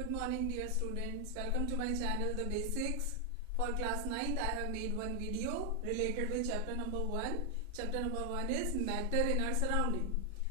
Good morning dear students. Welcome to my channel The Basics. For class 9th I have made one video related with chapter number 1. Chapter number 1 is matter in our surrounding.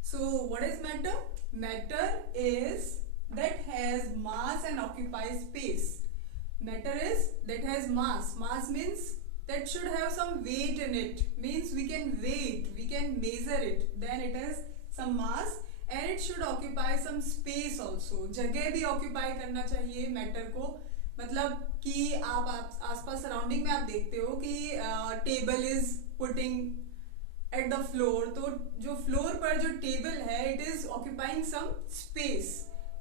So what is matter? Matter is that has mass and occupies space. Matter is that has mass. Mass means that should have some weight in it. Means we can weight, we can measure it. Then it has some mass. And it should occupy some space also. जगह भी occupy करना चाहिए matter को. मतलब कि आप आसपास surrounding में आप देखते हो कि table is putting at the floor, तो जो फ्लोर पर जो टेबल है it is occupying some space.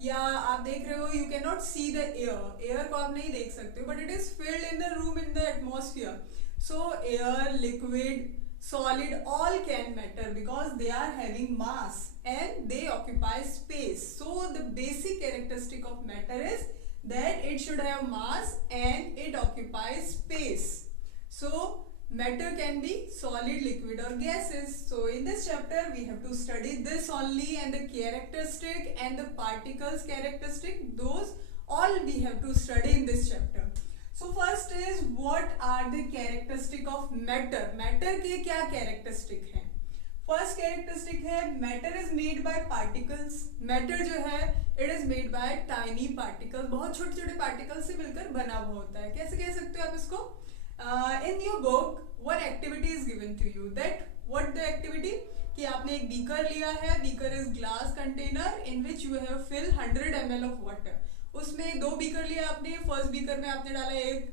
या आप देख रहे हो यू कैन नॉट सी द एयर, एयर को आप नहीं देख सकते हो but it is filled in the room in the atmosphere. So air, liquid, solid all can matter because they are having mass and they occupy space. So the basic characteristic of matter is that it should have mass and it occupies space. So matter can be solid, liquid or gases. So in this chapter we have to study this only, and the characteristic and the particles characteristic, those all we have to study in this chapter. So first is what are the characteristic of matter. Matter के क्या characteristic हैं? First characteristic है matter is made by particles. Matter जो है it is made by tiny particles. बहुत छोटे छोटे particles से मिलकर बना हुआ होता है. कैसे कह सकते हो आप इसको? In your book what activity is given to you? That what the activity? कि आपने एक beaker लिया है. Beaker is glass container in which you have filled 100 ml of water. उसमें 2 बीकर लिया आपने. फर्स्ट बीकर में आपने डाला 1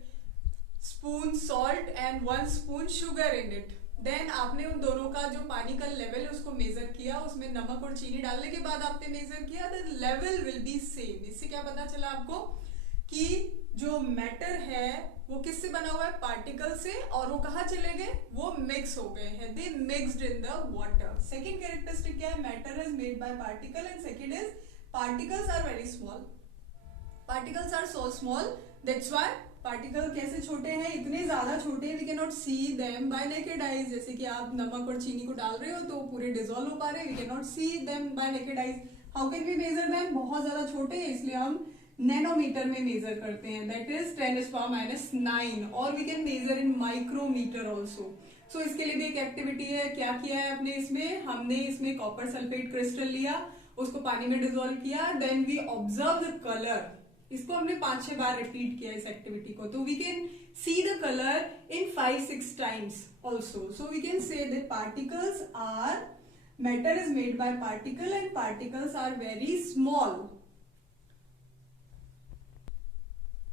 spoon salt and 1 spoon sugar in it. Then आपने उन दोनों का जो पानी का लेवल है उसको मेजर किया. उसमें नमक और चीनी डालने के बाद आपने मेजर किया. The level will be same. इससे क्या पता चला आपको कि जो मैटर है वो किससे बना हुआ है? पार्टिकल से. और वो कहाँ चले गए? वो मिक्स हो गए हैं. They mixed in the water. Second characteristic क्या है? Matter is made by particle and second is particles are very small. Particles are so small, that's why particle कैसे छोटे हैं? इतने ज्यादा छोटे हैं, we cannot see them by naked eyes. जैसे कि आप नमक और चीनी को डाल रहे हो तो पूरे डिसॉल्व हो पा रहे हैं. we cannot see them by naked eyes. How can we measure them? बहुत ज्यादा छोटे हैं इसलिए हम नैनोमीटर में मेजर करते हैं. that is 10⁻⁹. और we can measure in micrometer also. so इसके लिए भी एक एक्टिविटी है. क्या किया है आपने इसमें? हमने इसमें कॉपर सल्फेट क्रिस्टल लिया, उसको पानी में डिसॉल्व किया. Then we observe the colour. इसको हमने 5-6 बार रिपीट किया इस एक्टिविटी को. तो we can see the colour in 5-6 times also. So we can say that particles are, matter is made by particle and particles are very small.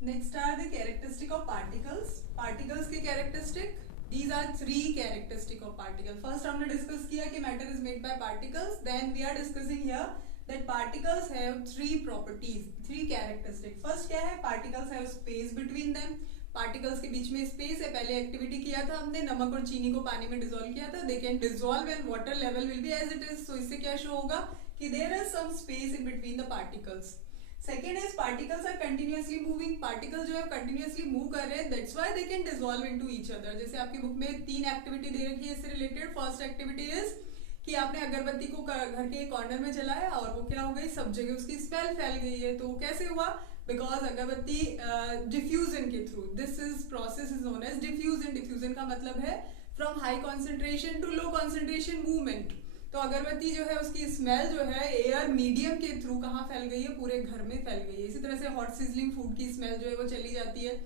Next are the characteristic of particles. Particles के characteristic, these are 3 characteristic of particle. First हमने discuss किया कि matter is made by particles. Then we are discussing here that particles have 3 properties, 3 characteristics. First क्या है? Particles have space between them. Particles के बीच में space है. पहले activity किया था हमने, नमक और चीनी को पानी में डिसॉल्व किया था. They can dissolve and water level will be as it is. So इससे क्या शो होगा कि there is some space in between the particles. Second is particles are continuously moving. Particles जो है continuously move कर रहे हैं. That's why they can dissolve into each other. जैसे आपकी बुक में 3 एक्टिविटी दे रखी है इससे रिलेटेड. फर्स्ट एक्टिविटी इज कि आपने अगरबत्ती को घर के कॉर्नर में जलाया और वो क्या हो गई? सब जगह उसकी स्मेल फैल गई है. तो कैसे हुआ? बिकॉज अगरबत्ती डिफ्यूजन के through. This is process is known as diffusion. Diffusion का मतलब है from high concentration to low concentration movement. तो अगरबत्ती जो है उसकी स्मेल जो है एयर मीडियम के थ्रू कहाँ फैल गई है? पूरे घर में फैल गई है. इसी तरह से हॉट सिजलिंग फूड की स्मेल जो है वो चली जाती है.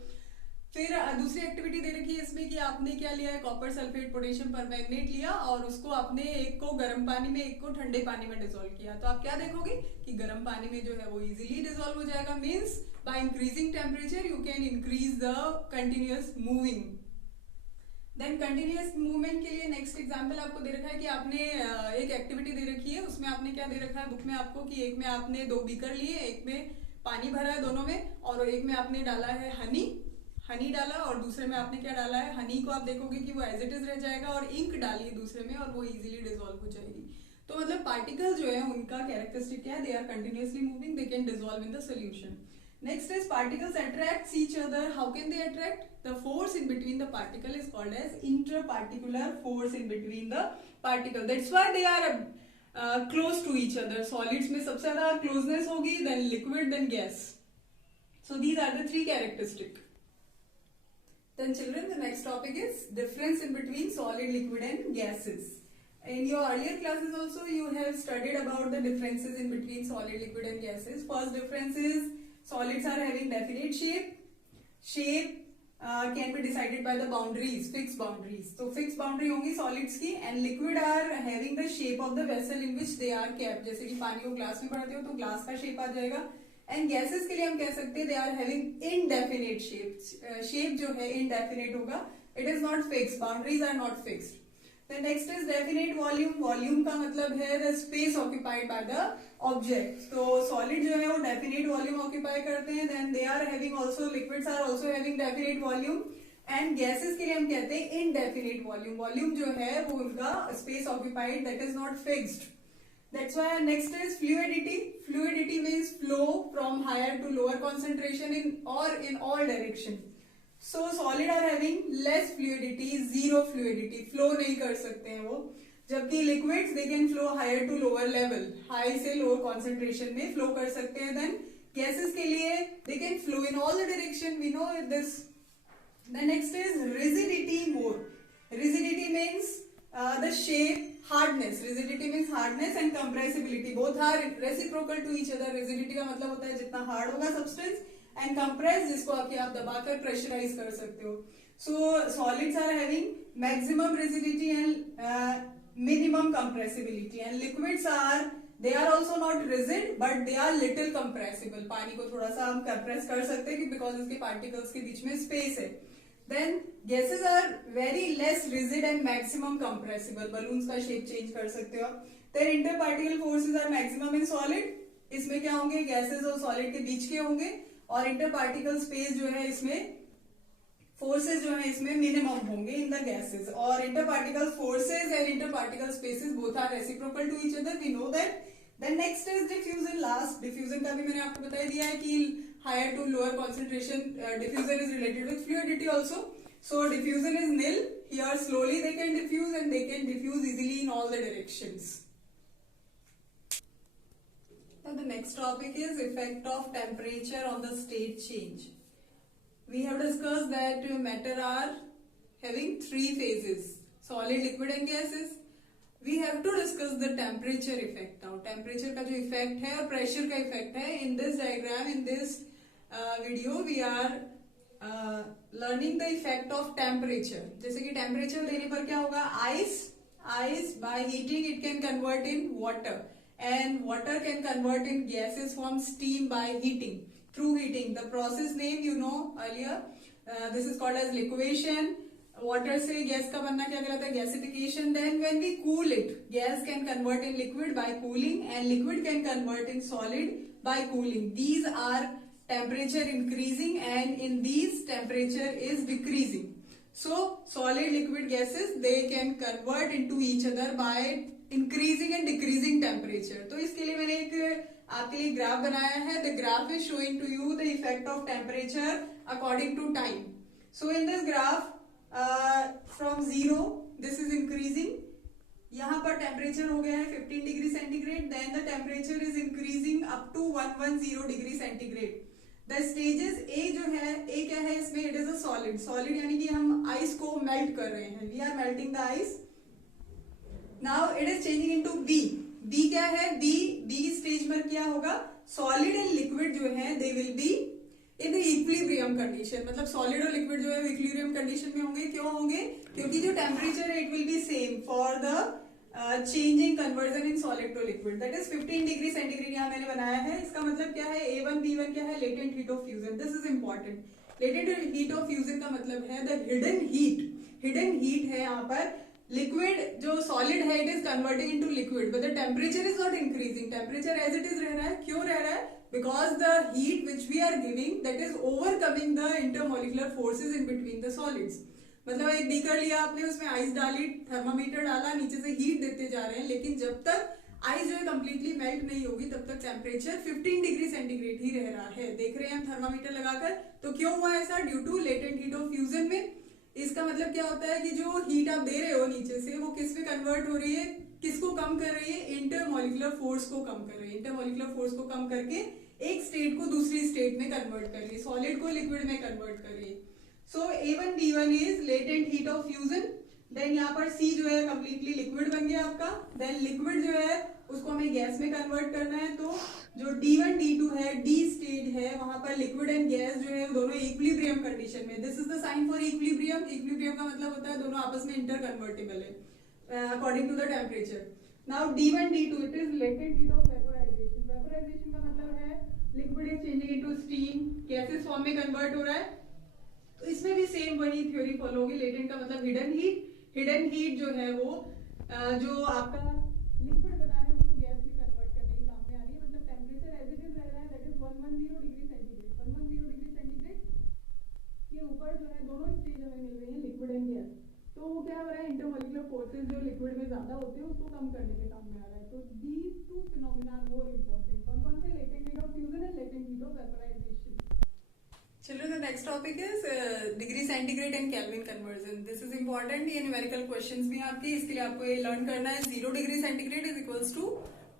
फिर दूसरी एक्टिविटी दे रखी है इसमें कि आपने क्या लिया है? कॉपर सल्फेट पोटेशियम परमैंगनेट लिया और उसको आपने एक को गर्म पानी में, एक को ठंडे पानी में डिसॉल्व किया. तो आप क्या देखोगे कि गर्म पानी में जो है वो इजीली डिसॉल्व हो जाएगा. Means by increasing temperature you can increase the continuous moving. Then continuous movement के लिए नेक्स्ट एग्जांपल आपको दे रखा है कि आपने एक एक्टिविटी दे रखी है. उसमें आपने क्या दे रखा है बुक में आपको कि एक में आपने 2 बीकर लिए, एक में पानी भरा है दोनों में, और एक में आपने डाला है हनी डाला और दूसरे में आपने क्या डाला है? हनी को आप देखोगे कि वो एज इट इज रह जाएगा. और इंक डालिए दूसरे में और वो इजीली डिसॉल्व हो जाएगी. तो मतलब पार्टिकल जो है उनका कैरेक्टरिस्टिक क्या है? They are continuously moving, they can dissolve in the solution. Next is particles attract each other. How can they attract? The force in between the particle is called as interparticular force in between the particle. That's why they are close to each other. Solids में सबसे ज्यादा closeness होगी, then liquid, then gas. So these are the three characteristics. Then children, the next topic is difference in between solid, liquid and gases. In your earlier classes also you have studied about the differences in between solid, liquid and gases. First difference is solids are having definite shape. Shape can be decided by the boundaries, fixed boundaries. So fixed boundary होंगी solids की, and liquid are having the shape of the vessel in which they are kept. जैसे कि पानी को glass में पढ़ते हो तो ग्लास का शेप आ जाएगा. एंड गैसेस के लिए हम कह सकते हैं they are having indefinite shape. Shape जो है इनडेफिनेट होगा. It is not fixed. Boundaries are not fixed. The next is definite volume. Volume का मतलब है the space occupied by the object. तो solid जो है वो definite volume occupy करते हैं. Then they are having also, liquids are also having definite volume. And gases के लिए हम कहते हैं indefinite volume. Volume जो है वो उनका space occupied, that is not fixed. That's why next is fluidity. Fluidity means flow from higher to lower concentration in all direction. So solid are having less fluidity, zero fluidity, flow नहीं कर सकते हैं वो. जबकि liquids they can flow higher to lower level, high से lower concentration में flow कर सकते हैं. Then gases के लिए they can flow in all the direction, we know this. The next is rigidity more. Rigidity means the shape, hardness. Rigidity means hardness and compressibility. Both are reciprocal to each other. Rigidity का मतलब होता है जितना hard होगा substance, and compress जिसको आप दबाकर pressurise कर सकते हो. So solids are having maximum rigidity and minimum compressibility. And liquids are they are also not rigid but they are little compressible. पानी को थोड़ा सा हम कंप्रेस कर सकते हैं बिकॉज उसके पार्टिकल्स के बीच में स्पेस है. Then gases are very less rigid and maximum compressible. Balloons का शेप चेंज कर सकते हो आप. Then inter particle forces are maximum in solid. इसमें क्या होंगे, गैसेज और सॉलिड के बीच के होंगे. और इंटर पार्टिकल स्पेस जो है इसमें फोर्सेस जो है इसमें मिनिमम होंगे इन द गैसेस. और inter particle forces and inter particle spaces both are reciprocal to each other, we know that. Then next is diffusion. Last diffusion का भी मैंने आपको बता दिया है कि higher to lower concentration diffusion is related with fluidity also. So diffusion is nil. Here slowly they can diffuse and they can diffuse easily in all the directions. Now the next topic is effect of temperature on the state change. We have discussed that matter are having three phases: solid, liquid and gases. We have to discuss the temperature effect now. Temperature का जो effect है और pressure का effect है. In this diagram, in this video, we are learning the effect of temperature. जैसे कि temperature देने पर क्या होगा, ice by heating it can convert in water. And water can convert in gases from steam by heating, through heating. The process name you know earlier. This is called as liquefaction. Water से gas का बनना क्या कहलाता है, gasification. Then when we cool it, gas can convert in liquid by cooling and liquid can convert in solid by cooling. These are temperature increasing and in these temperature is decreasing. So solid, liquid, gases they can convert into each other by increasing and decreasing temperature. तो इसके लिए मैंने एक आपके लिए graph बनाया है. The graph is showing to you the effect of temperature according to time. So in this graph from 0 this is increasing. यहाँ पर टेम्परेचर हो गया है 15 degree centigrade. Then the temperature is increasing up to 110 degree centigrade. The stages A जो है, A क्या है इसमें, it is a solid. Solid यानी कि हम आइस को मेल्ट कर रहे हैं. We are melting the ice. Now it is changing into B. B क्या है, B स्टेज पर क्या होगा, सॉलिड एंड लिक्विड जो है they will be in the equilibrium condition. मतलब सॉलिड और लिक्विड जो है इक्विलिब्रियम कंडीशन में होंगे. क्यों होंगे, क्योंकि जो टेम्परेचर है it will be same for the changing conversion in solid to liquid. That is 15 degree centigrade यहाँ मैंने बनाया है. इसका मतलब क्या है, A1 B1 क्या है, latent heat of fusion. This is important. Latent heat of fusion का मतलब है the hidden heat. Hidden heat है यहाँ पर. लिक्विड जो सॉलिड है it is converting into liquid but the temperature is not increasing. Temperature as it is रह रहा है. क्यों रह रहा है, because the heat which we are giving that is overcoming the intermolecular forces in between the solids. मतलब एक beaker लिया आपने, उसमें आइस डाली, थर्मामीटर डाला, नीचे से हीट देते जा रहे हैं, लेकिन जब तक आइस जो है कंप्लीटली मेल्ट नहीं होगी तब तक टेम्परेचर 15 डिग्री सेंटीग्रेड ही रह रहा है. देख रहे हैं हम थर्मामीटर लगाकर. तो क्यों हुआ ऐसा, due to latent heat of fusion में. इसका मतलब क्या होता है कि जो हीट आप दे रहे हो नीचे से वो किस पे कन्वर्ट हो रही है, किसको कम कर रही है, इंटरमोलिकुलर फोर्स को कम कर रही है. इंटरमोलिकुलर फोर्स को कम करके एक स्टेट को दूसरी स्टेट में कन्वर्ट करिए, सॉलिड को लिक्विड में कन्वर्ट करिए. So A1 B1 is latent heat of fusion. Then यहाँ पर C जो है कम्प्लीटली लिक्विड बन गया आपका. देन लिक्विड जो है उसको हमें गैस में कन्वर्ट करना है, तो जो D1 D2 है, D स्टेट है, वहां पर लिक्विड एंड गैस जो है दोनों इक्विलिब्रियम कंडीशन में. This is the sign for equilibrium. Equilibrium का मतलब होता है दोनों आपस में इंटर कन्वर्टेबल है according to the temperature. Now D1 D2 it is latent heat of vaporisation. Vaporisation का मतलब है liquid is changing into steam, gases form में कन्वर्ट हो रहा है. तो इसमें भी सेम वही थ्योरी फॉलो होगी. लेटेंट का मतलब हिडन हीट. हिडन हीट जो है वो जो आपका लिक्विड बना है उसको गैस में कन्वर्ट करने के काम में आ रही है. मतलब टेम्परेचर एज इट इज रह रहा है, that is 110 degree centigrade. 110 degree centigrade के ऊपर जो है दोनों स्टेज हमें मिल रही है लिक्विड एंड गैस. तो वो क्या हो रहा है, इंटरमोलिकुलर फोर्सेस जो लिक्विड में ज्यादा होते हैं उसको कम करने के काम में आ रहा है. तो these two phenomena are more important. कौन कौन से, latent heat of fusion and latent heat of vaporisation. Children, the next topic is degree centigrade and Kelvin conversion. This is important. ये न्यूमेरिकल क्वेश्चंस भी आपके, इसके लिए आपको ये लर्न करना है. 0 degree centigrade is equals to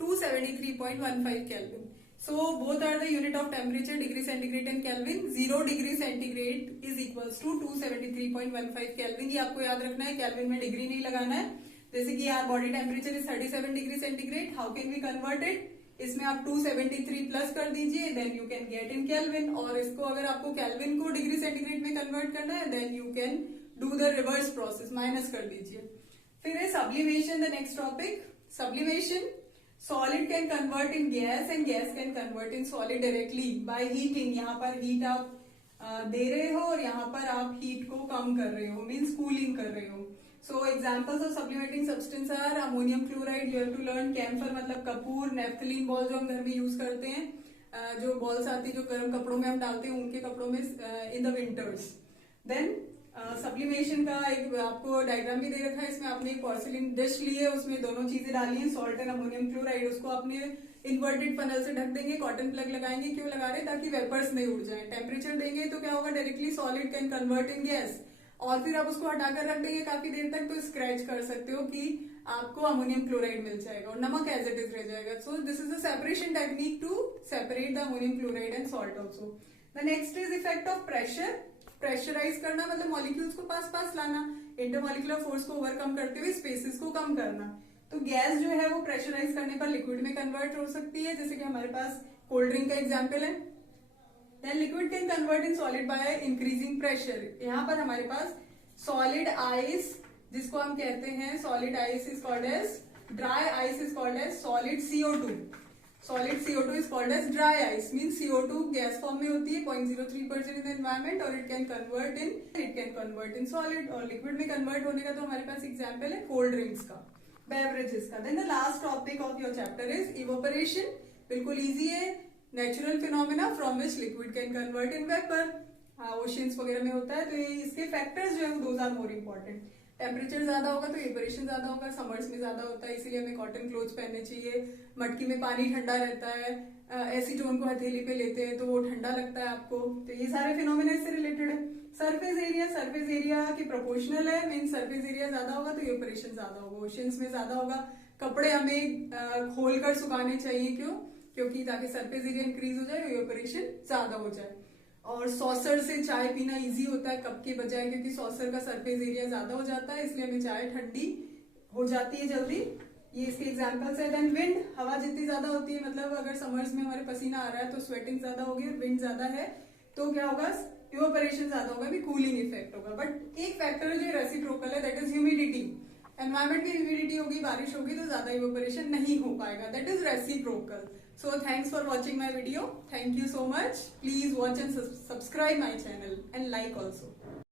273.15 Kelvin. So both are the unit of temperature, degree centigrade and Kelvin. 0 degree centigrade is equals to 273.15 Kelvin. ये आपको याद रखना है, Kelvin में डिग्री नहीं लगाना है. जैसे कि यार body temperature is 37 degree centigrade. How can we convert it? इसमें आप 273 प्लस कर दीजिए, then you can get in Kelvin. और इसको अगर आपको केल्विन को डिग्री सेंटीग्रेड में कन्वर्ट करना है, then you can do the reverse process, minus कर दीजिए. फिर है sublimation, the next topic. Sublimation, solid can convert in gas and gas can convert in solid directly by heating. यहाँ पर हीट आप दे रहे हो और यहाँ पर आप हीट को कम कर रहे हो, मीन्स कूलिंग कर रहे हो. So examples of sublimating substance are ammonium chloride. You have to learn. camphor मतलब कपूर. नेफ्थलीन बॉल जो हम घर में यूज करते हैं, जो बॉल्स आती है जो गर्म कपड़ों में हम डालते हैं, उनके कपड़ों में in the winters. Then sublimation का एक आपको डायग्राम भी दे रखा है. इसमें आपने एक पोर्सिलिन डिश ली है, उसमें दोनों चीजें डाली हैं, सॉल्ट एंड अमोनियम क्लोराइड. उसको आपने इन्वर्टेड फनल से ढक देंगे, कॉटन प्लग लगाएंगे. क्यों लगा रहे? ताकि वेपर्स नहीं उड़ जाए. टेम्परेचर देंगे तो क्या होगा, directly solid can convert in gas. और फिर आप उसको हटाकर रख देंगे काफी देर तक, तो स्क्रैच कर सकते हो कि आपको अमोनियम क्लोराइड मिल जाएगा और नमक एज इट इज रह जाएगा. So this is the separation technique to separate the ammonium chloride and salt also. The next is effect of pressure. Pressurise करना मतलब मॉलिक्यूल्स को पास पास लाना, इंटरमॉलिकुलर फोर्स को ओवरकम करते हुए स्पेसेस को कम करना. तो गैस जो है वो प्रेशराइज करने पर लिक्विड में कन्वर्ट हो सकती है, जैसे कि हमारे पास कोल्ड ड्रिंक का एग्जाम्पल है. Then liquid can convert in solid by increasing pressure. यहाँ पर हमारे पास सॉलिड आइस, जिसको हम कहते हैं solid ice is called as dry ice is called as solid CO2. Solid CO2 is called as dry ice. Mean CO2 gas form में होती है 0.03% इन द एनवायरमेंट, और it can convert in solid. और liquid में convert होने का तो हमारे पास एग्जाम्पल है कोल्ड ड्रिंक्स का, बेवरेजेस का. Then the last topic of your chapter is evaporation. बिल्कुल ईजी है. Natural phenomena from which liquid can convert in vapour. Oceans वगैरह में होता है. तो ये इसके फैक्टर्स जो है वो those are more important. Temperature ज्यादा होगा तो इवोपरेशन ज्यादा होगा. समर्स में ज्यादा होता है, इसीलिए हमें कॉटन क्लोथ्स पहनने चाहिए. मटकी में पानी ठंडा रहता है, एसीटोन को हथेली पे लेते हैं तो वो ठंडा लगता है आपको. तो ये सारे फिनोमेना इससे रिलेटेड है. सरफेस एरिया के प्रोपोर्शनल है. मीन सरफेस एरिया ज्यादा होगा तो इवोपरेशन ज्यादा होगा. ओशियंस में ज्यादा होगा. कपड़े हमें खोलकर सुखाने चाहिए. क्यों? क्योंकि ताकि सरफेस एरिया इंक्रीज हो जाए, इवोपरेशन ज्यादा हो जाए. और सॉसर से चाय पीना इजी होता है कप के बजाय, क्योंकि सॉसर का सरफेस एरिया ज्यादा हो जाता है, इसलिए हमें चाय ठंडी हो जाती है जल्दी. ये इसके एग्जांपल्स है. देन विंड, हवा जितनी ज्यादा होती है, मतलब अगर समर्स में हमारे पसीना आ रहा है तो स्वेटिंग ज्यादा होगी, और विंड ज्यादा है तो क्या होगा, इवोपरेशन ज्यादा होगा, भी कूलिंग इफेक्ट होगा. बट एक फैक्टर है जो रेसिप्रोकल है, दैट इज ह्यूमिडिटी. एनवायरमेंट में ह्यूमिडिटी होगी, बारिश होगी तो ज्यादा इवोपरेशन नहीं हो पाएगा. That is reciprocal. So thanks for watching my video. Thank you so much. Please watch and subscribe my channel and like also.